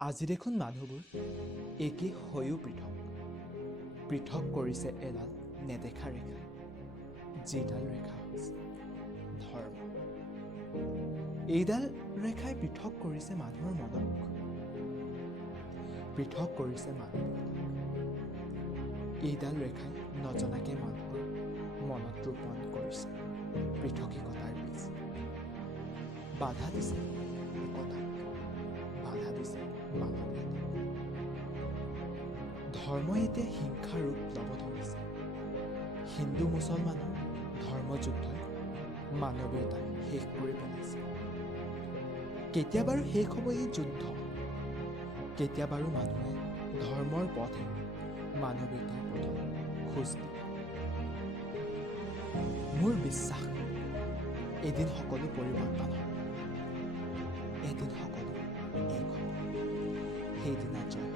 আজি দেখোন মানুহবোৰ একে হৈও পৃথক পৃথক কৰিছে এডাল নেদেখা ৰেখা যিডাল ৰেখা হৈছে ধৰ্ম এইডাল ৰেখাই পৃথক কৰিছে মানুহৰ মনক পৃথক কৰিছে মানৱতাক এইডাল ৰেখাই নজনাকে মানুহৰ মনত ৰোপণ কৰিছে পৃথকীকতাৰ বীজ বাধা দিছে একতাক বাধা দিছে মানৱীয়তাক ধৰ্মই এতিয়া হিংসাৰ ৰূপ ল'ব ধৰিছে হিন্দু মুছলমানৰ ধৰ্মযুদ্ধই মানৱীয়তাক শেষ কৰি পেলাইছে কেতিয়া বাৰু শেষ হ'ব এই যুদ্ধ কেতিয়া বাৰু মানুহে ধৰ্মৰ পথে মানৱীয়তাৰ পথত খোজ দিব মোৰ বিশ্বাস এদিন সকলো পৰিৱৰ্তন হ'ব এদিন সকলো এক হ'ব সেইদিনা জয়